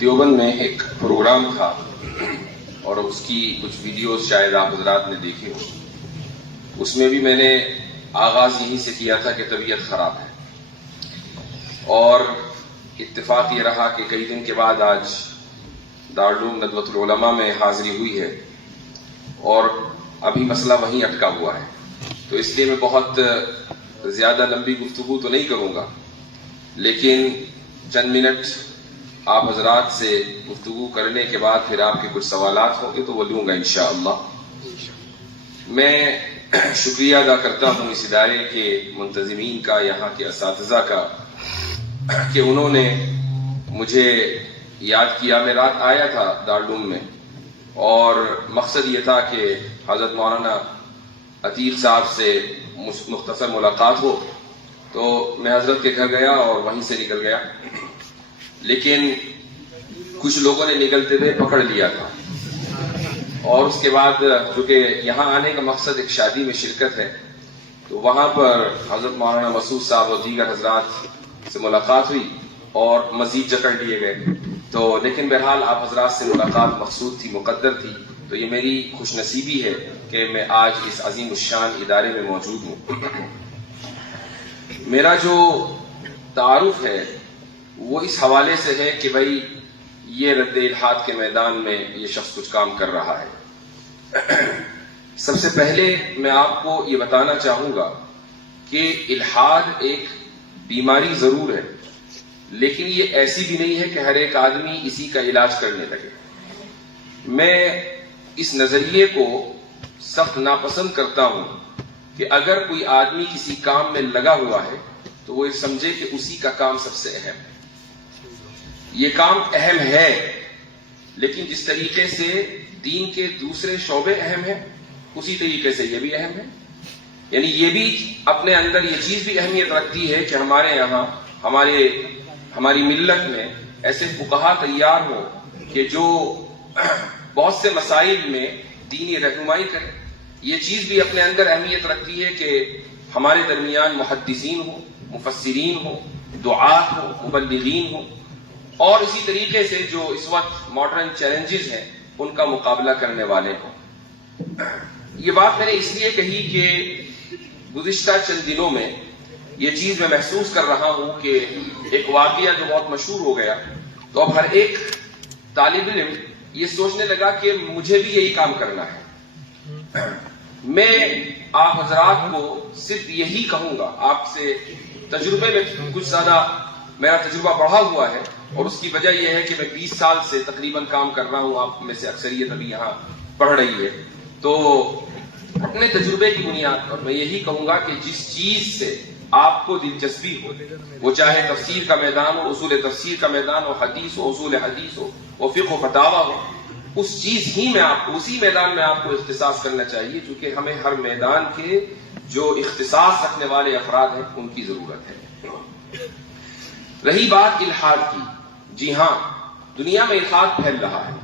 دیوبند میں ایک پروگرام تھا اور اس کی کچھ ویڈیوز شاید آپ حضرات نے دیکھے ہو. اس میں بھی میں نے آغاز یہیں سے کیا تھا کہ طبیعت خراب ہے، اور اتفاق یہ رہا کہ کئی دن کے بعد آج دارالعلوم ندوۃ العلماء میں حاضری ہوئی ہے اور ابھی مسئلہ وہیں اٹکا ہوا ہے. تو اس لیے میں بہت زیادہ لمبی گفتگو تو نہیں کروں گا، لیکن چند منٹ آپ حضرات سے گفتگو کرنے کے بعد پھر آپ کے کچھ سوالات ہوں گے تو وہ لوں گا انشاءاللہ. میں شکریہ ادا کرتا ہوں اس ادارے کے منتظمین کا، یہاں کے اساتذہ کا، کہ انہوں نے مجھے یاد کیا. میں رات آیا تھا دارالعلوم میں اور مقصد یہ تھا کہ حضرت مولانا عتیق صاحب سے مختصر ملاقات ہو. تو میں حضرت کے گھر گیا اور وہیں سے نکل گیا، لیکن کچھ لوگوں نے نکلتے ہوئے پکڑ لیا تھا. اور اس کے بعد چونکہ یہاں آنے کا مقصد ایک شادی میں شرکت ہے، تو وہاں پر حضرت مولانا مسعود صاحب اور دیگر حضرات سے ملاقات ہوئی اور مزید جکڑ لیے گئے. تو لیکن بہرحال آپ حضرات سے ملاقات مقصود تھی، مقدر تھی. تو یہ میری خوش نصیبی ہے کہ میں آج اس عظیم الشان ادارے میں موجود ہوں. میرا جو تعارف ہے وہ اس حوالے سے ہے کہ بھائی یہ رد الحاد کے میدان میں یہ شخص کچھ کام کر رہا ہے. سب سے پہلے میں آپ کو یہ بتانا چاہوں گا کہ الحاد ایک بیماری ضرور ہے، لیکن یہ ایسی بھی نہیں ہے کہ ہر ایک آدمی اسی کا علاج کرنے لگے. میں اس نظریے کو سخت ناپسند کرتا ہوں کہ اگر کوئی آدمی کسی کام میں لگا ہوا ہے تو وہ یہ سمجھے کہ اسی کا کام سب سے اہم ہے. یہ کام اہم ہے، لیکن جس طریقے سے دین کے دوسرے شعبے اہم ہیں اسی طریقے سے یہ بھی اہم ہے. یعنی یہ بھی اپنے اندر یہ چیز بھی اہمیت رکھتی ہے کہ ہمارے یہاں ہماری ملت میں ایسے فقہا تیار ہو کہ جو بہت سے مسائل میں دینی رہنمائی کرے. یہ چیز بھی اپنے اندر اہمیت رکھتی ہے کہ ہمارے درمیان محدثین ہوں، مفسرین ہوں، دعات ہوں، مبلغین ہوں، اور اسی طریقے سے جو اس وقت ماڈرن چیلنجز ہیں ان کا مقابلہ کرنے والے ہوں. یہ بات میں نے اس لیے کہی کہ گزشتہ چند دنوں میں یہ چیز میں محسوس کر رہا ہوں کہ ایک واقعہ جو بہت مشہور ہو گیا، تو اب ہر ایک طالب علم یہ سوچنے لگا کہ مجھے بھی یہی کام کرنا ہے. میں آپ حضرات کو صرف یہی کہوں گا، آپ سے تجربے میں کچھ زیادہ میرا تجربہ بڑھا ہوا ہے، اور اس کی وجہ یہ ہے کہ میں 20 سال سے تقریباً کام کر رہا ہوں. آپ میں سے اکثریت ابھی یہاں پڑھ رہی ہے. تو اپنے تجربے کی بنیاد پر میں یہی کہوں گا کہ جس چیز سے آپ کو دلچسپی ہو، وہ چاہے تفسیر کا میدان ہو، اصول تفسیر کا میدان ہو، حدیث ہو، اصول حدیث ہو، وہ فقہ و فتاوی ہو، اس چیز ہی میں آپ کو، اسی میدان میں آپ کو اختصاص کرنا چاہیے، چونکہ ہمیں ہر میدان کے جو اختصاص رکھنے والے افراد ہیں ان کی ضرورت ہے. رہی بات الحاد کی، جی ہاں، دنیا میں الحاد پھیل رہا ہے،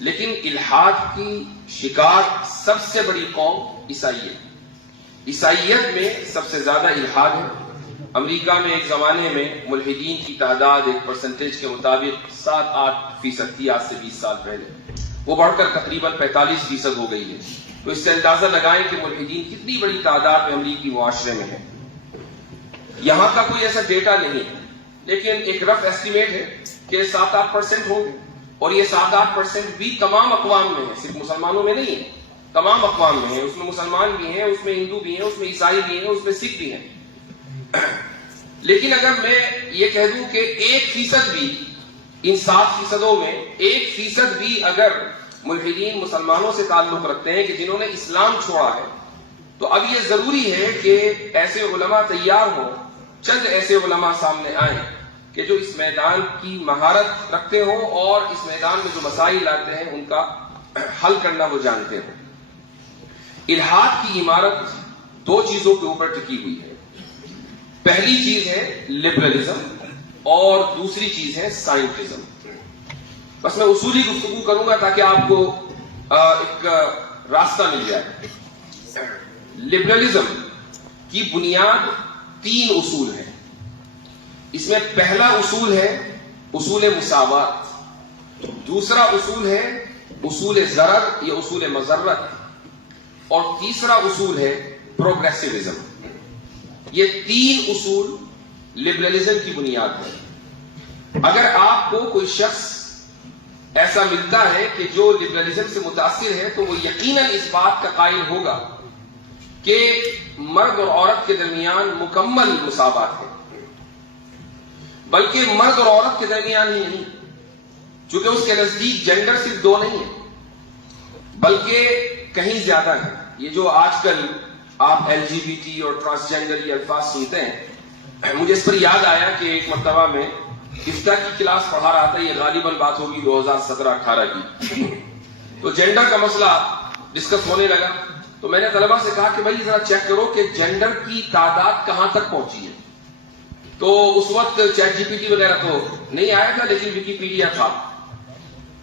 لیکن الحاد کی شکار سب سے بڑی قوم عیسائیت. عیسائیت میں سب سے زیادہ الحاد ہے. امریکہ میں ایک زمانے میں ملحدین کی تعداد ایک پرسنٹیج کے مطابق 7-8% تھی، آج سے 20 سال پہلے. وہ بڑھ کر تقریباً 45% ہو گئی ہے. تو اس سے اندازہ لگائیں کہ ملحدین کتنی بڑی تعداد میں امریکی معاشرے میں ہے. یہاں کا کوئی ایسا ڈیٹا نہیں ہے، لیکن ایک رف ایسٹیمیٹ ہے کہ 7-8% ہوں گے. اور یہ 7-8% بھی تمام اقوام میں ہے، صرف مسلمانوں میں نہیں ہے، تمام اقوام میں ہیں. اس میں مسلمان بھی ہیں، اس میں ہندو بھی ہیں، اس میں عیسائی بھی ہیں، اس میں سکھ بھی ہیں. لیکن اگر میں یہ کہہ دوں کہ 1% بھی ان 7% میں 1% بھی اگر ملحدین مسلمانوں سے تعلق رکھتے ہیں کہ جنہوں نے اسلام چھوڑا ہے، تو اب یہ ضروری ہے کہ ایسے علماء تیار ہوں، چند ایسے علماء سامنے آئیں کہ جو اس میدان کی مہارت رکھتے ہوں اور اس میدان میں جو مسائل آتے ہیں ان کا حل کرنا وہ جانتے ہوں. الحاد کی عمارت 2 چیزوں کے اوپر ٹکی ہوئی ہے. پہلی چیز ہے لبرلزم اور دوسری چیز ہے سائنٹزم. بس میں اصولی گفتگو کروں گا تاکہ آپ کو ایک راستہ مل جائے. لبرلزم کی بنیاد 3 اصول ہیں. اس میں پہلا اصول ہے اصول مساوات. دوسرا اصول ہے اصول ضرر یا اصول مضرت، اور تیسرا اصول ہے پروگریسوزم۔ یہ تین اصول لبرلزم کی بنیاد ہے۔ اگر آپ کو کوئی شخص ایسا ملتا ہے کہ جو لبرلزم سے متاثر ہے تو وہ یقیناً اس بات کا قائل ہوگا کہ مرد اور عورت کے درمیان مکمل مساوات ہے، بلکہ مرد اور عورت کے درمیان ہی نہیں، چونکہ اس کے نزدیک جینڈر صرف دو نہیں ہے بلکہ کہیں زیادہ ہے۔ یہ جو آج کل آپ LGBT اور ٹرانسجینڈر یہ الفاظ سنتے ہیں، مجھے اس پر یاد آیا کہ ایک مرتبہ میں افتاء کی کلاس پڑھا رہا تھا، یہ غالباً بات ہوگی 2017-18 کی، تو جینڈر کا مسئلہ ڈسکس ہونے لگا، تو میں نے طلبہ سے کہا کہ بھائی ذرا چیک کرو کہ جینڈر کی تعداد کہاں تک پہنچی ہے۔ تو اس وقت چیٹ GPT وغیرہ تو نہیں آیا تھا، لیکن ویکیپیڈیا تھا،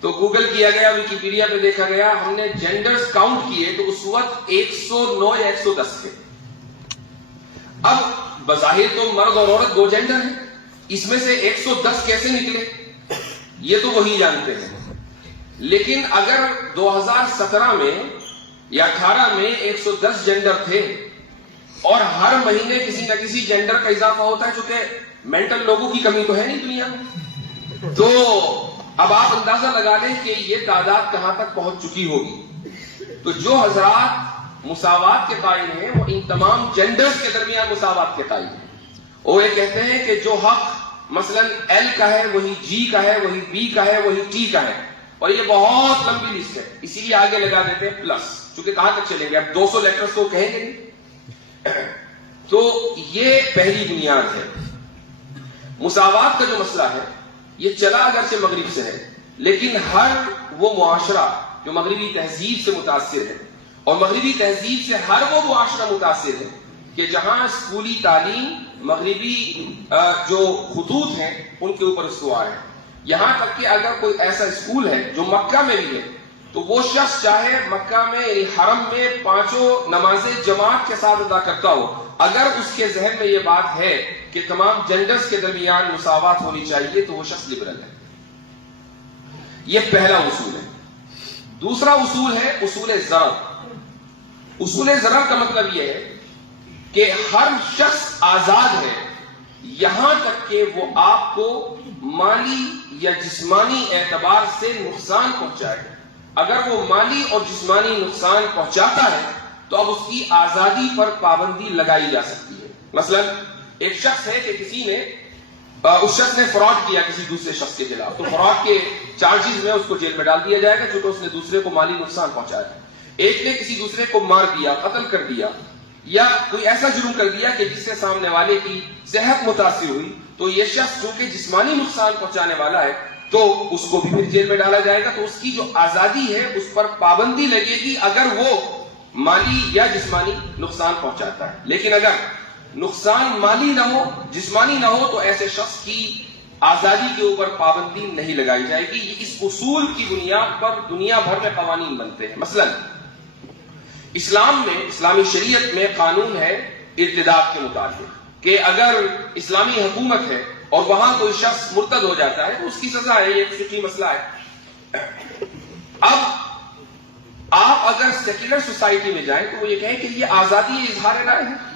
تو گوگل کیا گیا، ویکیپیڈیا پہ دیکھا گیا، ہم نے جینڈرز کاؤنٹ کیے تو اس وقت 109 یا 110 تھے۔ اب بظاہر تو مرد اور عورت دو جینڈر ہیں، اس میں سے 110 کیسے نکلے یہ تو وہی جانتے ہیں، لیکن اگر 2017 میں یا 18 میں 110 جینڈر تھے اور ہر مہینے کسی نہ کسی جینڈر کا اضافہ ہوتا ہے، چونکہ مینٹل لوگوں کی کمی تو ہے نہیں دنیا میں، تو اب آپ اندازہ لگا لیں کہ یہ تعداد کہاں تک پہنچ چکی ہوگی۔ تو جو حضرات مساوات کے قائل ہیں وہ ان تمام جینڈرز کے درمیان مساوات کے قائل ہیں۔ وہ یہ کہتے ہیں کہ جو حق مثلا L کا ہے وہی G کا ہے، وہی B کا ہے، وہی T کا ہے، اور یہ بہت لمبی لسٹ ہے، اسی لیے آگے لگا دیتے ہیں پلس، چونکہ کہاں تک چلیں گے، اب 200 لیٹرز کو کہیں گے نہیں۔ تو یہ پہلی بنیاد ہے۔ مساوات کا جو مسئلہ ہے یہ چلا اگرچہ مغرب سے ہے، لیکن ہر وہ معاشرہ جو مغربی تہذیب سے متاثر ہے، اور مغربی تہذیب سے ہر وہ معاشرہ متاثر ہے کہ جہاں اسکولی تعلیم مغربی جو خطوط ہیں ان کے اوپر استوار ہے، یہاں تک کہ اگر کوئی ایسا اسکول ہے جو مکہ میں بھی ہے تو وہ شخص چاہے مکہ میں یعنی حرم میں 5 نمازیں جماعت کے ساتھ ادا کرتا ہو، اگر اس کے ذہن میں یہ بات ہے کہ تمام جینڈرز کے درمیان مساوات ہونی چاہیے تو وہ شخص لبرل ہے۔ یہ پہلا اصول ہے۔ دوسرا اصول ہے اصول ضرر۔ اصول ضرر کا مطلب یہ ہے کہ ہر شخص آزاد ہے یہاں تک کہ وہ آپ کو مالی یا جسمانی اعتبار سے نقصان پہنچائے۔ اگر وہ مالی اور جسمانی نقصان پہنچاتا ہے تو اب اس کی آزادی پر پابندی لگائی جا سکتی ہے۔ مثلا ایک شخص ہے کہ کسی نے اس شخص نے فراڈ کیا کسی دوسرے شخص کے خلاف، تو فراڈ کے چارجز میں اس کو جیل میں ڈال دیا جائے گا کیونکہ اس نے دوسرے کو مالی نقصان پہنچایا۔ ایک نے کسی دوسرے کو مار دیا، قتل کر دیا، یا کوئی ایسا جرم کر دیا کہ جس سے سامنے والے کی صحت متاثر ہوئی، تو یہ شخص چونکہ جسمانی نقصان پہنچانے والا ہے تو اس کو بھی پھر جیل میں ڈالا جائے گا۔ تو اس کی جو آزادی ہے اس پر پابندی لگے گی اگر وہ مالی یا جسمانی نقصان پہنچاتا ہے، لیکن اگر نقصان مالی نہ ہو، جسمانی نہ ہو، تو ایسے شخص کی آزادی کے اوپر پابندی نہیں لگائی جائے گی۔ یہ اس اصول کی بنیاد پر دنیا بھر میں قوانین بنتے ہیں۔ مثلا اسلام میں، اسلامی شریعت میں قانون ہے ارتداد کے متعلق کہ اگر اسلامی حکومت ہے اور وہاں کوئی شخص مرتد ہو جاتا ہے تو اس کی سزا ہے، یہ ایک فقہی مسئلہ ہے۔ اب آپ اگر سیکولر سوسائٹی میں جائیں تو وہ یہ کہیں کہ یہ آزادی اظہار رائے ہے۔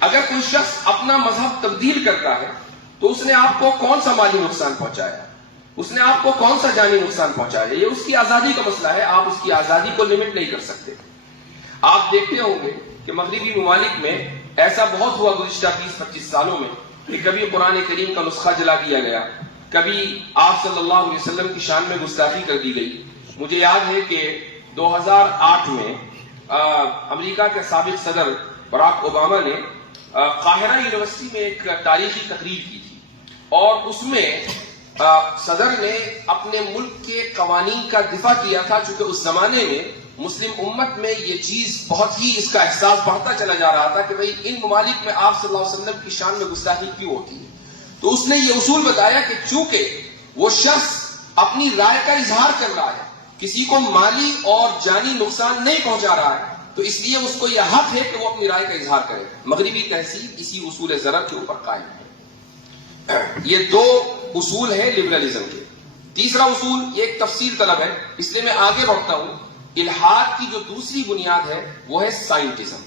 اگر کوئی شخص اپنا مذہب تبدیل کرتا ہے تو اس نے آپ کو کون سا مالی نقصان پہنچایا، اس نے آپ کو کون سا جانی نقصان پہنچایا، یہ اس کی آزادی کا مسئلہ ہے، آپ اس کی آزادی کو لمٹ نہیں کر سکتے۔ آپ دیکھتے ہوں گے کہ مغربی ممالک میں ایسا بہت ہوا گزشتہ 20-25 سالوں میں کہ کبھی قرآن کریم کا نسخہ جلا دیا گیا، کبھی آپ صلی اللہ علیہ وسلم کی شان میں گستاخی کر دی گئی۔ مجھے یاد ہے کہ 2008 میں امریکہ کے سابق صدر براک اوباما نے قاہرہ یونیورسٹی میں ایک تاریخی تقریر کی تھی، اور اس میں صدر نے اپنے ملک کے قوانین کا دفاع کیا تھا، چونکہ اس زمانے میں مسلم امت میں یہ چیز بہت ہی اس کا احساس بڑھتا چلا جا رہا تھا کہ بھئی ان ممالک میں آپ صلی اللہ علیہ وسلم کی شان میں گستاخی کیوں ہوتی ہے۔ تو اس نے یہ اصول بتایا کہ چونکہ وہ شخص اپنی رائے کا اظہار کر رہا ہے، کسی کو مالی اور جانی نقصان نہیں پہنچا رہا ہے، تو اس لیے اس کو یہ حق ہے کہ وہ اپنی رائے کا اظہار کرے۔ مغربی تہذیب اسی اصول ضرر کے اوپر قائم ہے۔ یہ دو اصول ہیں لبرلزم کے۔ تیسرا اصول یہ ایک تفصیل طلب ہے، اس لیے میں آگے بڑھتا ہوں. الحاد کی جو دوسری بنیاد ہے وہ ہے سائنٹزم.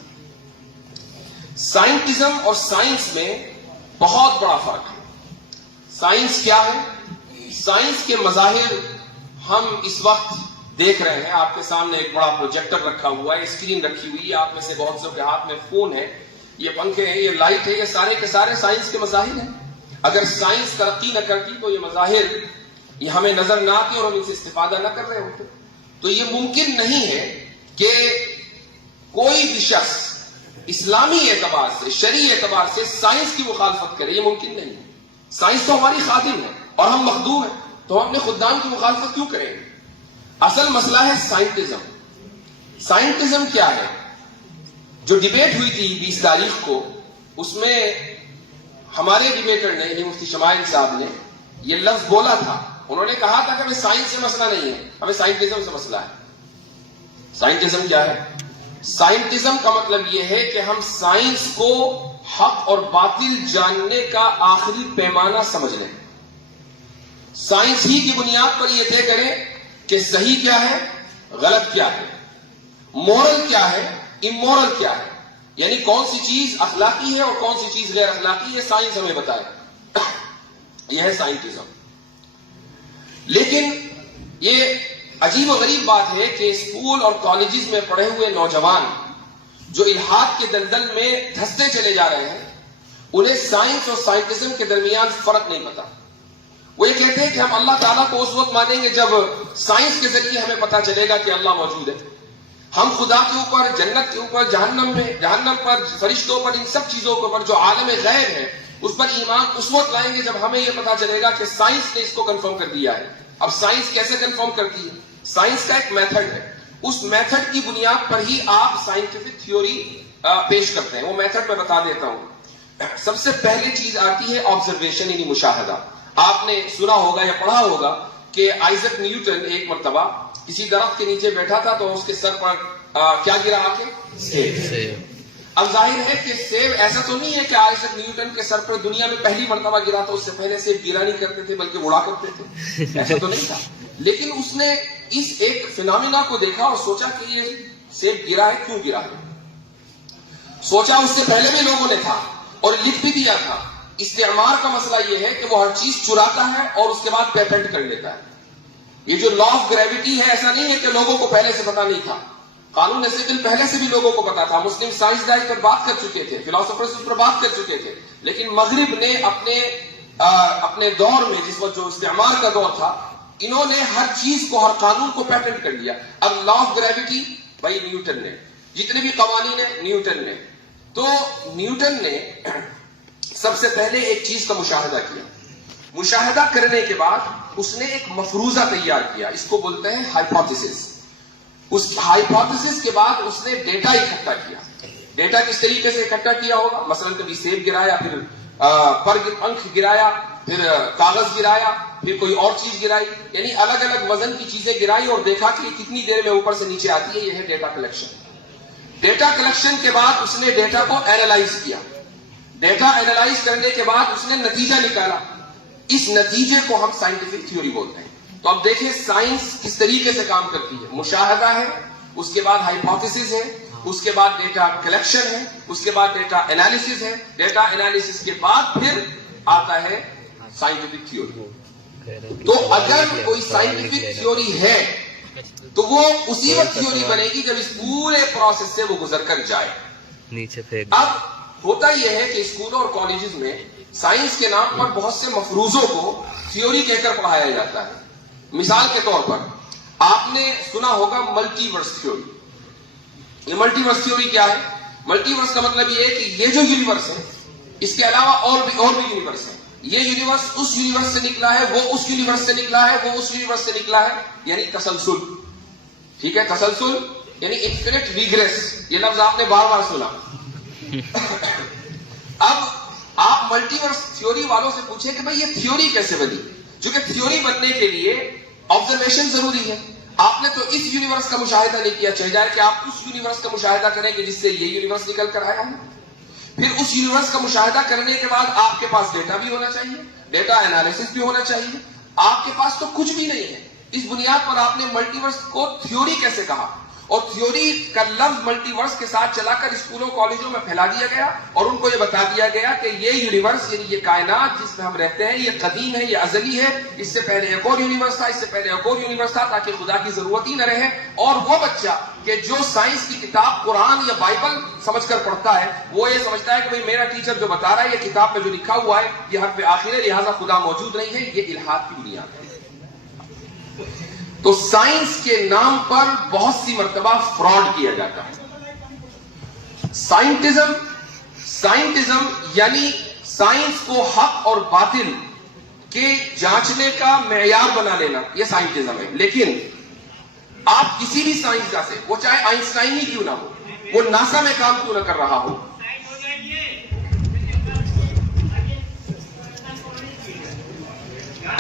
سائنٹزم اور سائنس میں بہت بڑا فرق ہے. سائنس کیا ہے؟ سائنس کے مظاہر ہم اس وقت دیکھ رہے ہیں. آپ کے سامنے ایک بڑا پروجیکٹر رکھا ہوا ہے، اسکرین رکھی ہوئی ہے، آپ میں سے بہت سے کے ہاتھ میں فون ہے، یہ پنکھے ہیں، یہ لائٹ ہے، یہ سارے کے سارے سائنس کے مظاہر ہیں. اگر سائنس ترقی نہ کرتی تو یہ مظاہر یہ ہمیں نظر نہ آتے اور ہم ان سے استفادہ نہ کر رہے ہوتے. تو یہ ممکن نہیں ہے کہ کوئی بھی شخص اسلامی اعتبار سے، شرعی اعتبار سے سائنس کی مخالفت کرے. یہ ممکن نہیں ہے. سائنس تو ہماری خادم ہے اور ہم مخدوم ہیں، تو ہم اپنے خدام کی مخالفت کیوں کریں گے؟ اصل مسئلہ ہے سائنٹزم. سائنٹزم کیا ہے؟ جو ڈیبیٹ ہوئی تھی 20 تاریخ کو، اس میں ہمارے ڈیبیٹر نے یعنی مفتی شمائل صاحب نے یہ لفظ بولا تھا. انہوں نے کہا تھا کہ ہمیں سائنس سے مسئلہ نہیں ہے، ہمیں سائنٹزم سے مسئلہ ہے. سائنٹزم کیا ہے؟ سائنٹزم کا مطلب یہ ہے کہ ہم سائنس کو حق اور باطل جاننے کا آخری پیمانہ سمجھ لیں. سائنس ہی کی بنیاد پر یہ طے کریں کہ صحیح کیا ہے، غلط کیا ہے، مورل کیا ہے، امورل کیا ہے. یعنی کون سی چیز اخلاقی ہے اور کون سی چیز غیر اخلاقی ہے، سائنس ہمیں بتائے. یہ ہے سائنٹزم. لیکن یہ عجیب و غریب بات ہے کہ اسکول اور کالجز میں پڑھے ہوئے نوجوان جو الحاد کے دلدل میں دھستے چلے جا رہے ہیں، انہیں سائنس اور سائنٹزم کے درمیان فرق نہیں پتا. وہ یہ کہتے ہیں کہ ہم اللہ تعالیٰ کو اس وقت مانیں گے جب سائنس کے ذریعے ہمیں پتا چلے گا کہ اللہ موجود ہے. ہم خدا کے اوپر، جنت کے اوپر، جہنم پر، فرشتوں پر، ان سب چیزوں کے اوپر جو عالم غیب ہے اس پر ایمان اس وقت لائیں گے جب ہمیں یہ پتا چلے گا کہ سائنس نے اس کو کنفرم کر دیا ہے. اب سائنس کیسے کنفرم کرتی ہے؟ سائنس کا ایک میتھڈ ہے. اس میتھڈ کی بنیاد پر ہی آپ سائنٹیفک تھیوری پیش کرتے ہیں. وہ میتھڈ میں بتا دیتا ہوں. سب سے پہلی چیز آتی ہے آبزرویشن یعنی مشاہدہ. آپ نے سنا ہوگا یا پڑھا ہوگا کہ آئزک نیوٹن ایک مرتبہ کسی درخت کے نیچے بیٹھا تھا تو اس کے سر پر کیا گرا آ کے؟ سیب. اب ظاہر ہے کہ سیب ایسا تو نہیں ہے کہ آئزک نیوٹن کے سر پر دنیا میں پہلی مرتبہ گرا تھا، اس سے پہلے سیب گرا نہیں کرتے تھے بلکہ اڑا کرتے تھے. ایسا تو نہیں تھا. لیکن اس نے اس ایک فینامینا کو دیکھا اور سوچا کہ یہ سیب گرا ہے، کیوں گرا ہے. سوچا اس سے پہلے بھی لوگوں نے تھا اور لکھ بھی دیا تھا. استعمار کا مسئلہ یہ ہے کہ وہ ہر چیز چراتا ہے اور اس کے بعد پیٹنٹ کر لیتا ہے. یہ جو لا آف گریوٹی ہے، ایسا نہیں ہے کہ لوگوں کو پہلے سے پتا نہیں تھا. قانون ثقل پہلے سے بھی لوگوں کو پتا تھا. مسلم سائنسداں اس پر بات کر چکے تھے، فلاسفرز اس پر بات کر چکے تھے. لیکن مغرب نے اپنے دور میں، جس وقت جو استعمار کا دور تھا، انہوں نے ہر چیز کو، ہر قانون کو پیٹنٹ کر لیا. اب لا آف گریوٹی بھائی نیوٹن نے، جتنے بھی قوانین ہیں نیوٹن نے. تو نیوٹن نے سب سے پہلے ایک چیز کا مشاہدہ کیا. مشاہدہ کرنے کے بعد اس نے ایک مفروضہ تیار کیا. اس کو بولتے ہیں ہائپوتھیسس. اس ہائپوتھیسس کے بعد اس نے ڈیٹا اکٹھا کیا. ڈیٹا کس طریقے سے اکٹھا کیا ہوگا؟ مثلا کبھی سیب گرایا، پھر پنکھ گرایا، پھر کاغذ گرایا، پھر کوئی اور چیز گرائی. یعنی الگ الگ وزن کی چیزیں گرائی اور دیکھا کہ یہ کتنی دیر میں اوپر سے نیچے آتی ہے. یہ ہے ڈیٹا کلیکشن. ڈیٹا کلیکشن کے بعد اس نے ڈیٹا کو اینالائز کیا. ڈیٹا اینالائز کرنے کے بعد اس نے نتیجہ نکالا. اس نتیجے کو ہم سائنٹیفک تھیوری بولتے ہیں. تو اب دیکھیں سائنس کس طریقے سے کام کرتی ہے. مشاہدہ ہے، اس کے بعد ہائپوتھیسس ہے، اس کے بعد ڈیٹا کلیکشن ہے، اس کے بعد ڈیٹا انالیسس ہے. ڈیٹا انالیسس کے بعد پھر آتا ہے سائنٹیفک تھیوری. تو اگر کوئی سائنٹیفک تھیوری ہے تو وہ اسی وقت تھیوری بنے گی جب اس پورے پروسیس سے وہ گزر کر جائے. اب ہوتا یہ ہے کہ اسکولوں اور کالجز میں سائنس کے نام پر بہت سے مفروضوں کو تھیوری کہہ کر پڑھایا جاتا ہے. مثال کے طور پر آپ نے سنا ہوگا ملٹی ورس تھیوری. یہ ملٹی ورس تھیوری کیا ہے؟ ملٹی ورس کا مطلب یہ ہے کہ یہ جو یونیورس ہے اس کے علاوہ اور بھی یونیورس ہے. یہ یونیورس اس یونیورس سے نکلا ہے، وہ اس یونیورس سے نکلا ہے، وہ اس یونیورس سے نکلا ہے. یعنی تسلسل. ٹھیک ہے، تسلسل یعنی انفینٹ ریگریس. یہ لفظ آپ نے بار بار سنا. اب آپ ملٹی ورس تھیوری والوں سے پوچھیں کہ بھئی یہ تھیوری کیسے بنی؟ چونکہ تھیوری بننے کے لیے آبزرویشن ضروری ہے. آپ نے تو اس یونیورس کا مشاہدہ نہیں کیا. چاہیے جائے کہ آپ اس یونیورس کا مشاہدہ کریں کہ جس سے یہ یونیورس نکل کر آیا ہے. پھر اس یونیورس کا مشاہدہ کرنے کے بعد آپ کے پاس ڈیٹا بھی ہونا چاہیے، ڈیٹا انالیسس بھی ہونا چاہیے. آپ کے پاس تو کچھ بھی نہیں ہے. اس بنیاد پر آپ نے ملٹیورس کو تھیوری کیسے کہا؟ اور تھیوری کا لفظ ملٹیورس کے ساتھ چلا کر اسکولوں کالجوں میں پھیلا دیا گیا اور ان کو یہ بتا دیا گیا کہ یہ یونیورس یعنی یہ کائنات جس میں ہم رہتے ہیں یہ قدیم ہے، یہ ازلی ہے، اس سے پہلے ایک اور یونیورس تھا، اس سے پہلے ایک اور یونیورس تھا، تاکہ خدا کی ضرورت ہی نہ رہے. اور وہ بچہ کہ جو سائنس کی کتاب قرآن یا بائبل سمجھ کر پڑھتا ہے وہ یہ سمجھتا ہے کہ بھئی میرا ٹیچر جو بتا رہا ہے یہ کتاب میں جو لکھا ہوا ہے یہ حرف آخر ہے، لہٰذا خدا موجود نہیں ہے. یہ الحاد کی بنیاد ہے. تو سائنس کے نام پر بہت سی مرتبہ فراڈ کیا جاتا ہے. سائنٹزم یعنی سائنس کو حق اور باطل کے جانچنے کا معیار بنا لینا، یہ سائنٹزم ہے. لیکن آپ کسی بھی سائنسداں سے، وہ چاہے آئنسٹائن ہی کیوں نہ ہو، وہ ناسا میں کام کیوں نہ کر رہا ہو،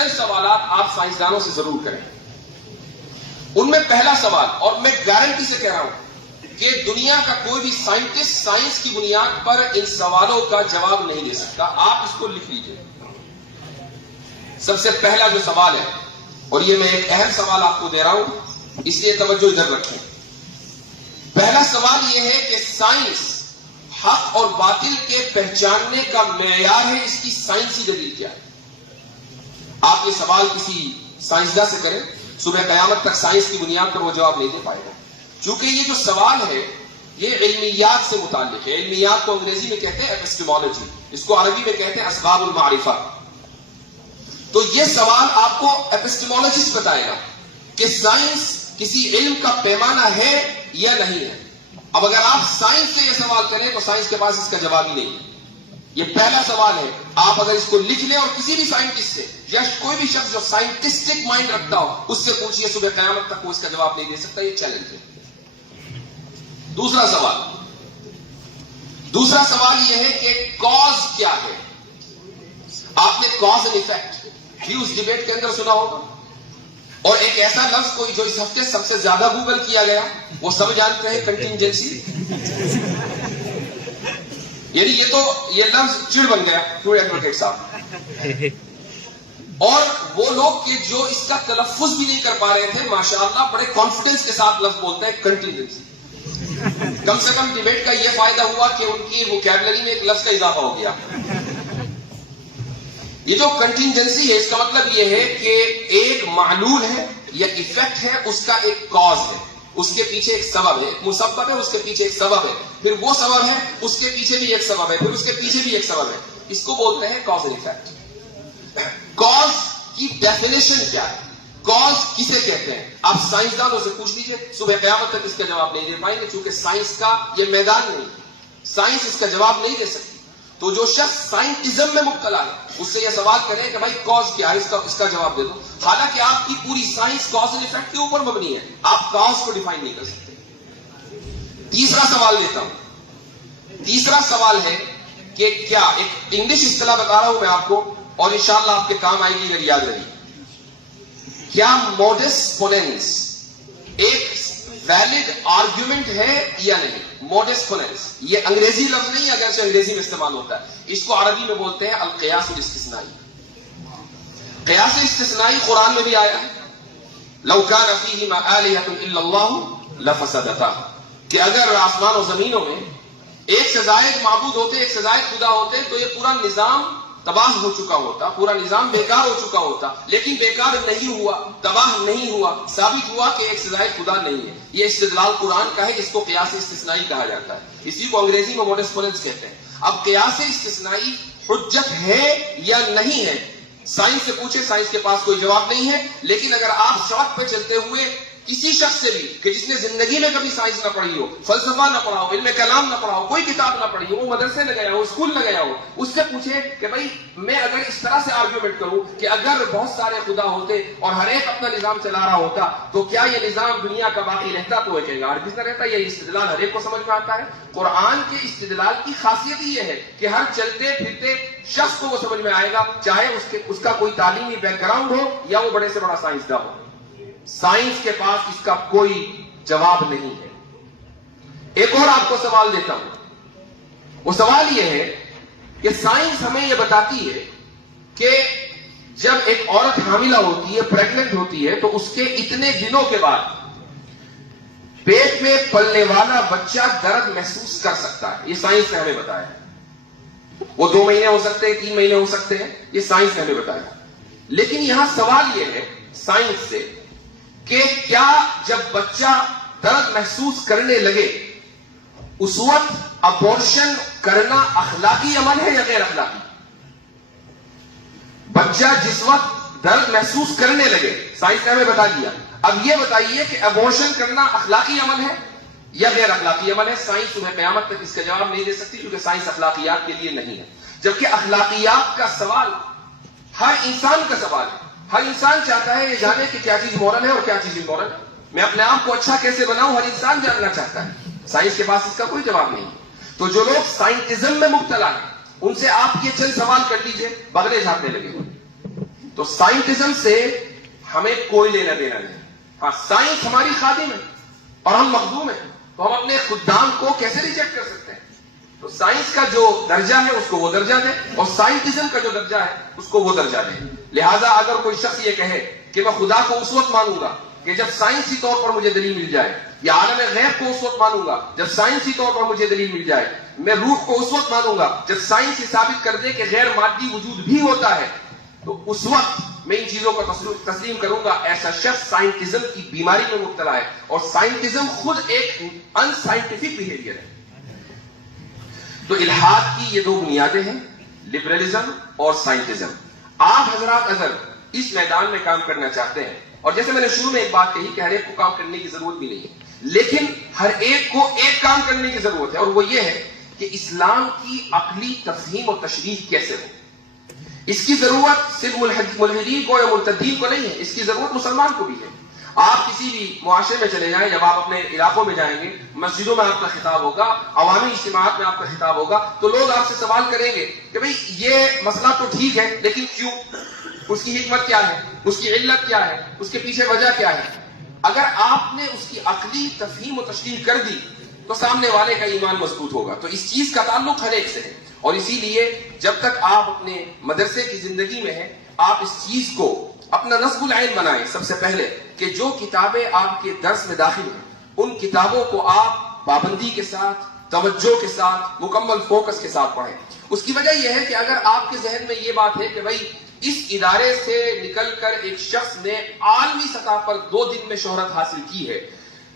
سوالات آپ سائنسدانوں سے ضرور کریں. ان میں پہلا سوال، اور میں گارنٹی سے کہہ رہا ہوں کہ دنیا کا کوئی بھی سائنٹسٹ سائنس کی بنیاد پر ان سوالوں کا جواب نہیں دے سکتا. آپ اس کو لکھ لیجئے. سب سے پہلا جو سوال ہے، اور یہ میں ایک اہم سوال آپ کو دے رہا ہوں اس لیے توجہ ادھر رکھیں. پہلا سوال یہ ہے کہ سائنس حق اور باطل کے پہچاننے کا معیار ہے، اس کی سائنسی دلیل کیا ہے؟ آپ یہ سوال کسی سائنسداں سے کریں، صبح قیامت تک سائنس کی بنیاد پر وہ جواب نہیں دے پائے گا. چونکہ یہ جو سوال ہے یہ علمیات سے متعلق ہے. علمیات کو انگریزی میں کہتے ہیں ایپسٹیمولوجی، اس کو عربی میں کہتے ہیں اسباب المعرفہ. تو یہ سوال آپ کو ایپسٹیمولوجسٹ بتائے گا کہ سائنس کسی علم کا پیمانہ ہے یا نہیں ہے. اب اگر آپ سائنس سے یہ سوال کریں تو سائنس کے پاس اس کا جواب ہی نہیں ہے. یہ پہلا سوال ہے. آپ اگر اس کو لکھ لیں اور کسی بھی سائنٹسٹ سے یا کوئی بھی شخص جو سائنٹسٹک مائنڈ رکھتا ہو اس سے پوچھئے، صبح قیامت تک وہ اس کا جواب نہیں دے سکتا. یہ چیلنج ہے. دوسرا سوال یہ ہے کہ کاز کیا ہے. آپ نے کاز اینڈ ایفیکٹ بھی اس ڈیبیٹ کے اندر سنا ہوگا. اور ایک ایسا لفظ کوئی جو اس ہفتے سب سے زیادہ گوگل کیا گیا، وہ سب جانتے ہیں، کنٹینجنسی. یعنی یہ لفظ چڑ بن گیا ٹو ایڈوکیٹ صاحب. اور وہ لوگ کہ جو اس کا تلفظ بھی نہیں کر پا رہے تھے، ماشاءاللہ بڑے کانفیڈنس کے ساتھ لفظ بولتے ہیں کنٹینجنسی. کم سے کم ڈیبیٹ کا یہ فائدہ ہوا کہ ان کی ووکیبلری میں ایک لفظ کا اضافہ ہو گیا. یہ جو کنٹینجنسی ہے اس کا مطلب یہ ہے کہ ایک معلول ہے یا ایفیکٹ ہے، اس کا ایک کاز ہے، اس کے پیچھے ایک سبب ہے، ایک مسبب ہے، اس کے پیچھے ایک سبب ہے، پھر وہ سبب ہے، اس کے پیچھے بھی ایک سبب ہے، پھر اس کے پیچھے بھی ایک سبب ہے. اس کو بولتے ہیں کاز اینڈ ایفیکٹ. کاز کی ڈیفینیشن کیا ہے؟ کاز کسے کہتے ہیں؟ آپ سائنسدانوں سے پوچھ لیجئے، صبح قیامت تک اس کا جواب نہیں دے پائیں گے، چونکہ سائنس کا یہ میدان نہیں، سائنس اس کا جواب نہیں دے سکتی. تو جو شخص سائنٹزم میں مبتلا ہے اس سے یہ سوال کریں کہ بھائی کاز کیا ہے، اس کا جواب دے دو. حالانکہ آپ کی پوری سائنس کاز اینڈ ایفیکٹ کے اوپر مبنی ہے، آپ کاز کو ڈیفائن نہیں کر سکتے. تیسرا سوال لیتا ہوں. تیسرا سوال ہے کہ کیا، ایک انگلش اصطلاح بتا رہا ہوں میں آپ کو اور انشاءاللہ آپ کے کام آئے گی اگر یاد رہی. کیا موڈس پوننس ایک ویلڈ آرگیومنٹ ہے یا نہیں؟ موڈس پوننس یہ انگریزی لفظ نہیں، اگرچہ انگریزی میں استعمال ہوتا ہے. اس کو عربی میں بولتے ہیں القیاس الاستثنائی. قیاس استثنائی قرآن میں بھی آیا ہے، لو کان فیہما آلہۃ الا اللہ لفسدتا، کہ اگر آسمان و زمینوں میں ایک سے زائد معبود ہوتے، ایک سے زائد خدا ہوتے تو یہ پورا نظام تباہ ہو چکا ہوتا، پورا نظام بیکار ہو چکا ہوتا. لیکن بیکار نہیں ہوا، تباہ نہیں ہوا، ثابت ہوا کہ ایک سے زائد خدا نہیں ہے. یہ استدلال قرآن کا ہے، اس کو قیاس استثنائی کہا جاتا ہے. اسی کو انگریزی میں موڈس پوننس کہتے ہیں. اب قیاس استثنائی حجت ہے یا نہیں ہے، سائنس سے پوچھے، سائنس کے پاس کوئی جواب نہیں ہے. لیکن اگر آپ سڑک پہ چلتے ہوئے کسی شخص سے بھی کہ جس نے زندگی میں کبھی سائنس نہ پڑھی ہو، فلسفہ نہ پڑھا ہو، علم کلام نہ پڑھا ہو، کوئی کتاب نہ پڑھی ہو، وہ مدرسے نہ گیا ہو، اسکول نہ گیا ہو، اس سے پوچھے کہ بھائی میں اگر اس طرح سے آرگیومنٹ کروں کہ اگر بہت سارے خدا ہوتے اور ہر ایک اپنا نظام چلا رہا ہوتا تو کیا یہ نظام دنیا کا باقی رہتا؟ تو وہ کہے گا ہرگز نہ رہتا. یہ استدلال ہر ایک کو سمجھ میں آتا ہے. قرآن کے استدلال کی خاصیت یہ ہے کہ ہر چلتے پھرتے شخص کو وہ سمجھ میں آئے گا، چاہے اس کا کوئی تعلیمی بیک گراؤنڈ ہو یا وہ بڑے سے بڑا سائنسداں ہو. سائنس کے پاس اس کا کوئی جواب نہیں ہے. ایک اور آپ کو سوال دیتا ہوں. وہ سوال یہ ہے کہ سائنس ہمیں یہ بتاتی ہے کہ جب ایک عورت حاملہ ہوتی ہے، پریگننٹ ہوتی ہے، تو اس کے اتنے دنوں کے بعد پیٹ میں پلنے والا بچہ درد محسوس کر سکتا ہے. یہ سائنس نے ہمیں بتایا ہے. وہ 2 مہینے ہو سکتے ہیں، 3 مہینے ہو سکتے ہیں، یہ سائنس نے ہمیں بتایا. لیکن یہاں سوال یہ ہے سائنس سے کہ کیا جب بچہ درد محسوس کرنے لگے اس وقت ابورشن کرنا اخلاقی عمل ہے یا غیر اخلاقی؟ بچہ جس وقت درد محسوس کرنے لگے، سائنس نے ہمیں بتا دیا. اب یہ بتائیے کہ ابورشن کرنا اخلاقی عمل ہے یا غیر اخلاقی عمل ہے؟ سائنس تمہیں قیامت تک اس کا جواب نہیں دے سکتی، کیونکہ سائنس اخلاقیات کے لیے نہیں ہے. جبکہ اخلاقیات کا سوال ہر انسان کا سوال ہے. ہر انسان چاہتا ہے یہ جانے کہ کیا چیز مورل ہے اور کیا چیز امورل ہے. میں اپنے آپ کو اچھا کیسے بناؤں، ہر انسان جاننا چاہتا ہے. سائنس کے پاس اس کا کوئی جواب نہیں. تو جو لوگ سائنٹزم میں مبتلا ہیں ان سے آپ یہ چند سوال کر لیجئے، بغلے جھاڑنے لگے. تو سائنٹزم سے ہمیں کوئی لینا دینا نہیں. ہاں، سائنس ہماری خادم ہے اور ہم مخدوم ہیں، تو ہم اپنے خدام کو کیسے ریجیکٹ کر سکتے ہیں؟ تو سائنس کا جو درجہ ہے اس کو وہ درجہ دیں، اور سائنٹزم کا جو درجہ ہے اس کو وہ درجہ دیں. لہذا اگر کوئی شخص یہ کہے کہ میں خدا کو اس وقت مانوں گا کہ جب سائنسی طور پر مجھے دلیل مل جائے، یا عالم غیب کو اس وقت مانوں گا جب سائنسی طور پر مجھے دلیل مل جائے، میں روح کو اس وقت مانوں گا جب سائنس یہ ثابت کر دے کہ غیر مادی وجود بھی ہوتا ہے، تو اس وقت میں ان چیزوں کو تسلیم کروں گا. ایسا شخص سائنٹزم کی بیماری میں مبتلا ہے، اور سائنٹزم خود ایک ان سائنٹیفک بیہیویئر ہے. تو الحاد کی یہ 2 بنیادیں ہیں، لبرلزم اور سائنٹزم. آپ حضرات اگر اس میدان میں کام کرنا چاہتے ہیں، اور جیسے میں نے شروع میں ایک بات کہی کہ ہر ایک کو کام کرنے کی ضرورت بھی نہیں ہے، لیکن ہر ایک کو ایک کام کرنے کی ضرورت ہے، اور وہ یہ ہے کہ اسلام کی عقلی تفہیم اور تشریح کیسے ہو. اس کی ضرورت صرف ملحدین کو یا مرتدین کو نہیں ہے، اس کی ضرورت مسلمان کو بھی ہے. آپ کسی بھی معاشرے میں چلے جائیں، جب آپ اپنے علاقوں میں جائیں گے، مسجدوں میں آپ کا خطاب ہوگا، عوامی اجتماعات میں آپ کا خطاب ہوگا، تو لوگ آپ سے سوال کریں گے کہ بھئی یہ مسئلہ تو ٹھیک ہے لیکن کیوں؟ اس کی حکمت کیا ہے؟ اس کی علت کیا ہے؟ اس کے پیچھے وجہ کیا ہے؟ اگر آپ نے اس کی عقلی تفہیم و تشریح کر دی تو سامنے والے کا ایمان مضبوط ہوگا. تو اس چیز کا تعلق ہر ایک سے ہے، اور اسی لیے جب تک آپ اپنے مدرسے کی زندگی میں ہیں، آپ اس چیز کو اپنا نصب العین بنائیں. سب سے پہلے کہ جو کتابیں آپ کے درس میں داخل ہیں ان کتابوں کو آپ پابندی کے ساتھ، توجہ کے ساتھ، مکمل فوکس کے ساتھ پڑھیں. اس کی وجہ یہ ہے کہ اگر آپ کے ذہن میں یہ بات ہے کہ بھائی اس ادارے سے نکل کر ایک شخص نے عالمی سطح پر 2 دن میں شہرت حاصل کی ہے،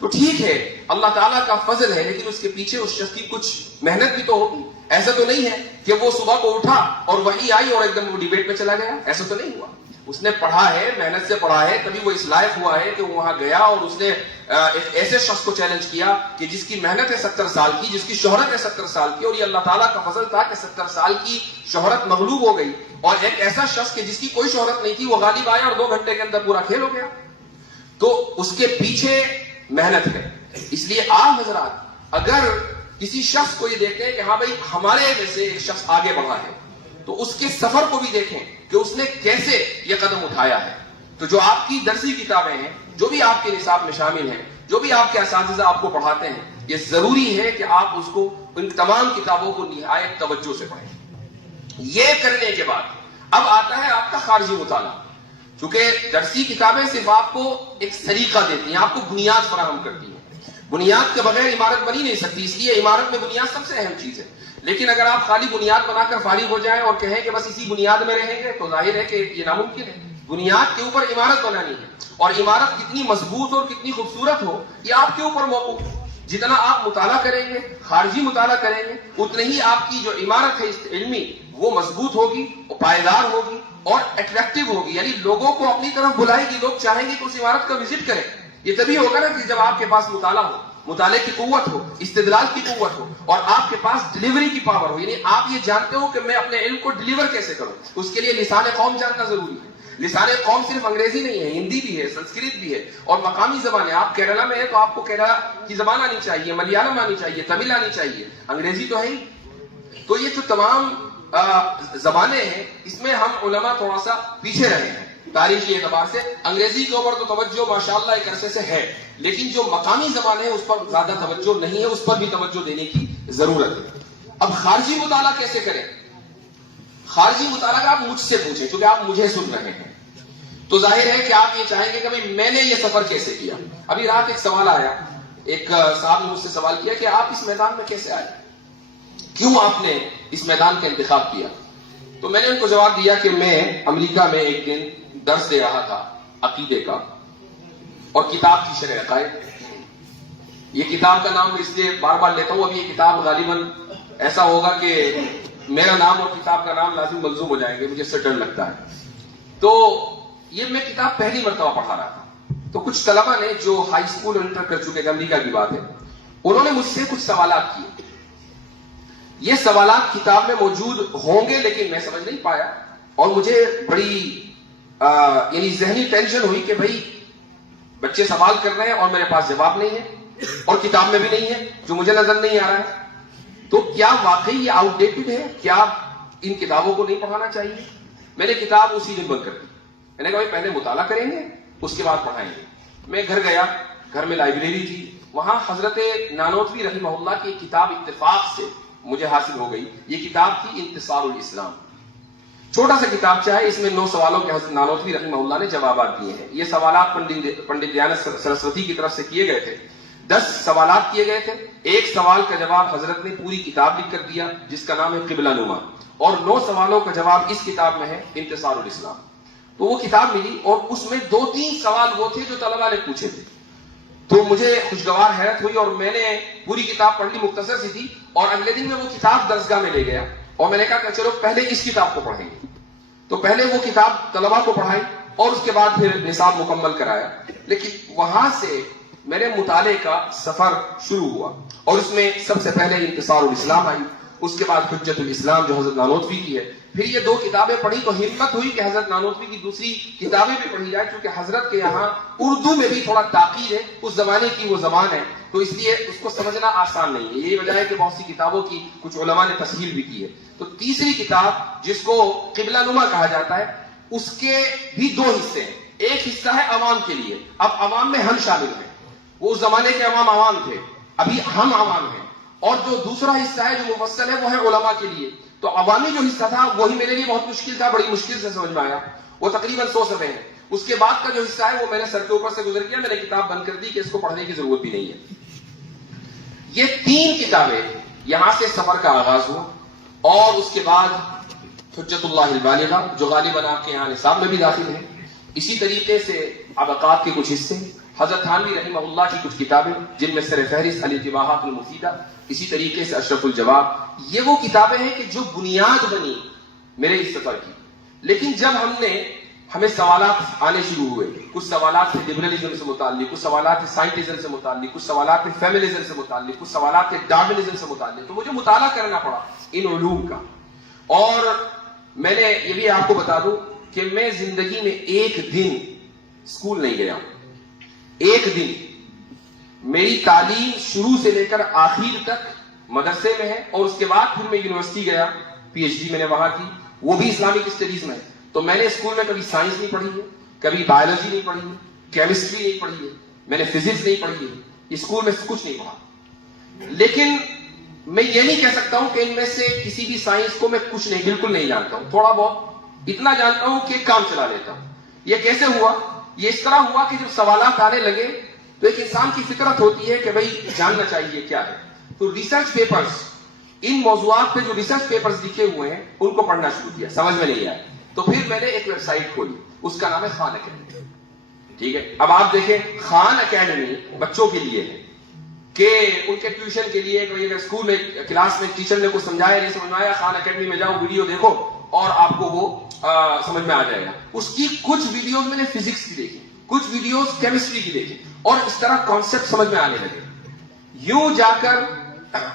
تو ٹھیک ہے، اللہ تعالیٰ کا فضل ہے، لیکن اس کے پیچھے اس شخص کی کچھ محنت بھی تو ہوگی. ایسا تو نہیں ہے کہ وہ صبح کو اٹھا اور وہی آئی اور ایک دم وہ ڈیبیٹ میں چلا گیا. ایسا تو نہیں ہوا. اس نے پڑھا ہے، محنت سے پڑھا ہے، تبھی وہ اس لائق ہوا ہے کہ وہ وہاں گیا اور اس نے ایک ایسے شخص کو چیلنج کیا کہ جس کی محنت ہے 70 سال کی، جس کی شہرت ہے 70 سال کی، اور یہ اللہ تعالیٰ کا فضل تھا کہ 70 سال کی شہرت مغلوب ہو گئی، اور ایک ایسا شخص کہ جس کی کوئی شہرت نہیں تھی وہ غالب آیا اور 2 گھنٹے کے اندر پورا کھیل ہو گیا. تو اس کے پیچھے محنت ہے. اس لیے آپ حضرات اگر کسی شخص کو یہ دیکھیں کہ ہاں بھائی ہمارے میں سے ایک شخص آگے بڑھا ہے، تو اس کے سفر کو بھی دیکھیں کہ اس نے کیسے یہ قدم اٹھایا ہے. تو جو آپ کی درسی کتابیں ہیں، جو بھی آپ کے نصاب میں شامل ہیں، جو بھی آپ کے اساتذہ آپ کو پڑھاتے ہیں، یہ ضروری ہے کہ آپ اس کو، ان تمام کتابوں کو نہایت توجہ سے پڑھیں. یہ کرنے کے بعد اب آتا ہے آپ کا خارجی مطالعہ. چونکہ درسی کتابیں صرف آپ کو ایک طریقہ دیتی ہیں، آپ کو بنیاد فراہم کرتی ہیں. بنیاد کے بغیر عمارت بنی نہیں سکتی، اس لیے عمارت میں بنیاد سب سے اہم چیز ہے. لیکن اگر آپ خالی بنیاد بنا کر فارغ ہو جائیں اور کہیں کہ بس اسی بنیاد میں رہیں گے تو ظاہر ہے کہ یہ ناممکن ہے. بنیاد کے اوپر عمارت بنانی ہے، اور عمارت کتنی مضبوط اور کتنی خوبصورت ہو یہ آپ کے اوپر موقوف ہے. جتنا آپ مطالعہ کریں گے، خارجی مطالعہ کریں گے، اتنے ہی آپ کی جو عمارت ہے علمی وہ مضبوط ہوگی، پائیدار ہوگی اور اٹریکٹیو ہوگی. یعنی لوگوں کو اپنی طرف بلائے گی، لوگ چاہیں گے کہ اس عمارت کا وزٹ کریں. یہ تبھی ہوگا نا کہ جب آپ کے پاس مطالعہ ہو، مطالعے کی قوت ہو، استدلال کی قوت ہو، اور آپ کے پاس ڈیلیوری کی پاور ہو. یعنی آپ یہ جانتے ہو کہ میں اپنے علم کو ڈیلیور کیسے کروں. اس کے لیے لسان قوم جاننا ضروری ہے. لسان قوم صرف انگریزی نہیں ہے، ہندی بھی ہے، سنسکرت بھی ہے، اور مقامی زبانیں. آپ کیرلا میں ہیں تو آپ کو کیرلا کی زبان آنی چاہیے، ملیالم آنی چاہیے، تمل آنی چاہیے، انگریزی تو ہے ہی. تو یہ جو تمام زبانیں ہیں اس میں ہم علماء تھوڑا سا پیچھے رہے ہیں تاریخی اعتبار سے. انگریزی کے اوپر تو توجہ ماشاءاللہ ایک عرصے سے ہے، لیکن جو مقامی زبانیں ہیں اس پر زیادہ توجہ نہیں ہے، اس پر بھی توجہ دینے کی ضرورت ہے. اب خارجی مطالعہ کیسے کریں؟ خارجی مطالعہ کا آپ مجھ سے پوچھیں کیونکہ آپ مجھے سن رہے ہیں، تو ظاہر ہے کہ آپ یہ چاہیں گے کہ بھئی میں نے یہ سفر کیسے کیا. ابھی رات ایک سوال آیا، ایک صاحب نے مجھ سے سوال کیا کہ آپ اس میدان میں کیسے آئے، کیوں آپ نے اس میدان کا انتخاب کیا. تو میں نے ان کو جواب دیا کہ میں امریکہ میں ایک دن درس دے رہا تھا عقیدے کا اور کتاب تھی شرح عقائد. یہ کتاب کا نام اس لیے بار بار لیتا ہوں، اب یہ کتاب غالباً ایسا ہوگا کہ میرا نام اور کتاب کا نام لازم ملزوم ہو جائیں گے، مجھے اس سے ڈر لگتا ہے. تو یہ میں کتاب پہلی مرتبہ پڑھا رہا تھا، تو کچھ طلبہ نے جو ہائی اسکول انٹر کر چکے تھے، امریکہ کی بات ہے، انہوں نے مجھ سے کچھ سوالات کیے. یہ سوالات کتاب میں موجود ہوں گے لیکن میں سمجھ نہیں پایا، اور مجھے بڑی یعنی ذہنی ٹینشن ہوئی کہ بھائی بچے سوال کر رہے ہیں اور میرے پاس جواب نہیں ہے اور کتاب میں بھی نہیں ہے جو مجھے نظر نہیں آ رہا ہے. تو کیا واقعی یہ آؤٹ ڈیٹڈ ہے؟ کیا ان کتابوں کو نہیں پڑھانا چاہیے؟ میں نے کتاب اسی دن بند کر دی. میں نے کہا بھائی پہلے مطالعہ کریں گے اس کے بعد پڑھائیں گے. میں گھر گیا، گھر میں لائبریری تھی، وہاں حضرت نانوتوی رحمہ اللہ کی کتاب اتفاق سے مجھے حاصل ہو گئی. یہ کتاب تھی انتصار الاسلام، چھوٹا سا کتاب ہے، اس میں 9 سوالوں کے حضرت نانوتوی رحمہ اللہ نے جوابات دیے ہیں. یہ سوالات پنڈت دیانت سرسوتی کی طرف سے کیے گئے تھے. 10 سوالات کیے گئے تھے، ایک سوال کا جواب حضرت نے پوری کتاب لکھ کر دیا جس کا نام ہے قبلہ نما، اور 9 سوالوں کا جواب اس کتاب میں ہے انتصار الاسلام. تو وہ کتاب ملی اور اس میں 2-3 سوال وہ تھے جو طلبہ نے پوچھے تھے. تو مجھے خوشگوار حیرت ہوئی اور میں نے پوری کتاب پڑھ لی، مختصر سی تھی، اور اگلے دن میں وہ کتاب درسگاہ میں لے گیا اور میں نے کہا کہ چلو پہلے اس کتاب کو پڑھیں گے. تو پہلے وہ کتاب طلبہ کو پڑھائی اور اس کے بعد پھر نصاب مکمل کرایا. لیکن وہاں سے میرے مطالعے کا سفر شروع ہوا اور اس میں سب سے پہلے انتصار الاسلام آئی، اس کے بعد حجت الاسلام جو حضرت نانوتوی کی ہے. پھر یہ 2 کتابیں پڑھی تو ہمت ہوئی کہ حضرت نانوتوی کی دوسری کتابیں بھی پڑھی جائے، کیونکہ حضرت کے یہاں اردو میں بھی تھوڑا تاکید ہے، اس زمانے کی وہ زبان ہے، تو اس لیے اس کو سمجھنا آسان نہیں ہے. یہی وجہ ہے کہ بہت سی کتابوں کی کچھ علماء نے تصحیح بھی کی ہے. تو تیسری کتاب جس کو قبلہ نما کہا جاتا ہے، اس کے بھی 2 حصے ہیں. ایک حصہ ہے عوام کے لیے، اب عوام میں ہم شامل ہیں، وہ اس زمانے کے عوام تھے، ابھی ہم عوام ہیں. اور جو دوسرا حصہ ہے جو مفصل ہے وہ ہے علماء کے لیے. تو عوامی جو حصہ تھا وہی میرے لیے بہت مشکل تھا، بڑی مشکل سے سمجھ میں آیا، وہ تقریباً 100 صفحے ہیں. اس کے بعد کا جو حصہ ہے وہ میں نے سر کے اوپر سے گزر کیا، میں نے کتاب بند کر دی کہ اس کو پڑھنے کی ضرورت بھی نہیں ہے. یہ 3 کتابیں یہاں سے سفر کا آغاز ہوا، اور اس کے بعد حجت اللہ البالغہ جو غالباً آپ کے یہاں نصاب میں بھی داخل ہے. اسی طریقے سے عبقات کے کچھ حصے، حضرت تھانوی رحمہ اللہ کی کچھ کتابیں جن میں سر فہرست الانتباہات المفیدہ، اسی طریقے سے اشرف الجواب. یہ وہ کتابیں ہیں کہ جو بنیاد بنی میرے اس سفر کی. لیکن جب ہمیں سوالات آنے شروع ہوئے، کچھ سوالات تھے لبرلزم سے متعلق، کچھ سوالات تھے سائنٹزم سے متعلق، کچھ سوالات تھے فیمنزم سے متعلق، کچھ سوالات تھے ڈارونزم سے متعلق، تو مجھے مطالعہ کرنا پڑا ان علوم کا. اور میں نے یہ بھی آپ کو بتا دوں کہ میں زندگی میں ایک دن اسکول نہیں گیا. ایک دن میری تعلیم شروع سے لے کر آخر تک مدرسے میں ہے، اور اس کے بعد پھر میں یونیورسٹی گیا، پی ایچ ڈی میں نے وہاں کی، وہ بھی اسلامک اسٹڈیز میں. تو میں نے اسکول میں کبھی سائنس نہیں پڑھی ہے، کبھی بایولوجی نہیں پڑھی ہے، کیمسٹری نہیں پڑھی ہے، میں نے فزکس نہیں پڑھی ہے، اسکول میں کچھ نہیں پڑھا. لیکن میں یہ نہیں کہہ سکتا ہوں کہ ان میں سے کسی بھی سائنس کو میں کچھ نہیں، بالکل نہیں جانتا ہوں. تھوڑا بہت اتنا جانتا ہوں کہ کام چلا لیتا ہوں. یہ کیسے ہوا؟ یہ اس طرح ہوا کہ جب سوالات آنے لگے تو ایک انسان کی فطرت ہوتی ہے کہ بھئی جاننا چاہیے کیا ہے. تو ریسرچ پیپرز، ان موضوعات پہ جو ریسرچ پیپرز لکھے ہوئے ہیں ان کو پڑھنا شروع کیا، سمجھ میں نہیں آیا. تو پھر میں نے ایک ویب سائٹ کھولی، اس کا نام ہے خان اکیڈمی. ٹھیک ہے، اب آپ دیکھیں خان اکیڈمی بچوں کے لیے ہے کہ ان کے ٹیوشن کے لیے، کہ اگر اسکول میں کلاس میں ٹیچر نے کچھ سمجھایا نہیں سمجھ میں آیا، خان اکیڈمی میں جاؤ، ویڈیو دیکھو اور آپ کو وہ سمجھ میں آ جائے گا. اس کی کچھ ویڈیوز میں نے فزکس کی دیکھی، کچھ ویڈیوز کیمسٹری کی دیکھی، اور اس طرح کانسیپٹ سمجھ میں آنے لگے. یوں جا کر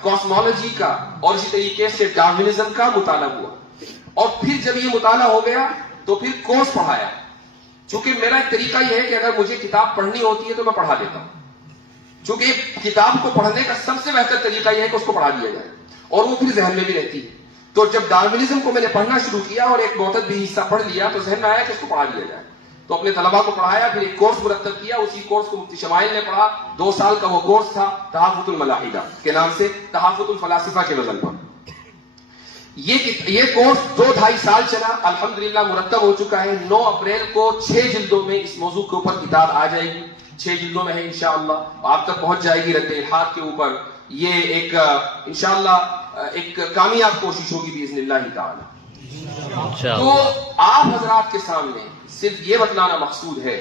کاسمولوجی کا اور اسی طریقے سے ڈارونزم کا مطالعہ ہوا. اور پھر جب یہ مطالعہ ہو گیا تو پھر کورس پڑھایا. چونکہ میرا ایک طریقہ یہ ہے کہ اگر مجھے کتاب پڑھنی ہوتی ہے تو میں پڑھا دیتا ہوں، چونکہ کتاب کو پڑھنے کا سب سے بہتر طریقہ یہ ہے کہ اس کو پڑھا دیا جائے اور وہ پھر ذہن میں بھی رہتی ہے. تو جب ڈارونزم کو میں نے پڑھنا شروع کیا اور ایک بہت بھی حصہ پڑھ لیا تو ذہن میں آیا کہ اس کو پڑھا دیا جائے. تو اپنے طلباء کو پڑھایا، پھر ایک کورس مرتب کیا، اسی کورس کو مفتی شمائل نے پڑھا. 2 سال کا وہ کورس تھا تحافظ الملاحدہ کے نام سے، تحافظ الفلاسفہ کے وزن پر. یہ کورس 2-2.5 سال چلا، الحمدللہ مرتب ہو چکا ہے. 9 اپریل کو 6 جلدوں میں اس موضوع کے اوپر کتاب آ جائے گی. 6 جلدوں میں ہے انشاءاللہ، آپ تک پہنچ جائے گی رد الحاد کے اوپر. یہ ایک انشاءاللہ ایک کامیاب کوشش ہوگی باذن اللہ تعالی. تو آپ حضرات کے سامنے صرف یہ بتلانا مقصود ہے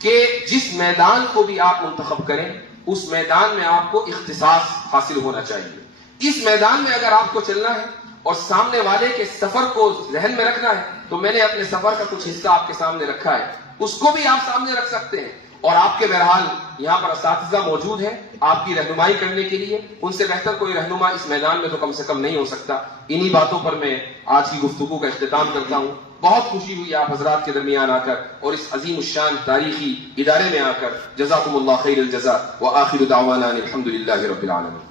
کہ جس میدان کو بھی آپ منتخب کریں اس میدان میں آپ کو اختصاص حاصل ہونا چاہیے. اس میدان میں اگر آپ کو چلنا ہے اور سامنے والے کے سفر کو ذہن میں رکھنا ہے تو میں نے اپنے سفر کا کچھ حصہ آپ کے سامنے رکھا ہے، اس کو بھی آپ سامنے رکھ سکتے ہیں. اور آپ کے بہرحال یہاں پر اساتذہ موجود ہیں آپ کی رہنمائی کرنے کے لیے، ان سے بہتر کوئی رہنما اس میدان میں تو کم سے کم نہیں ہو سکتا. انہی باتوں پر میں آج کی گفتگو کا اختتام کرتا ہوں. بہت خوشی ہوئی آپ حضرات کے درمیان آ کر اور اس عظیم الشان تاریخی ادارے میں آ کر. جزاکم اللہ خیر الجزاء وآخر دعوانا الحمد للہ رب العالمین.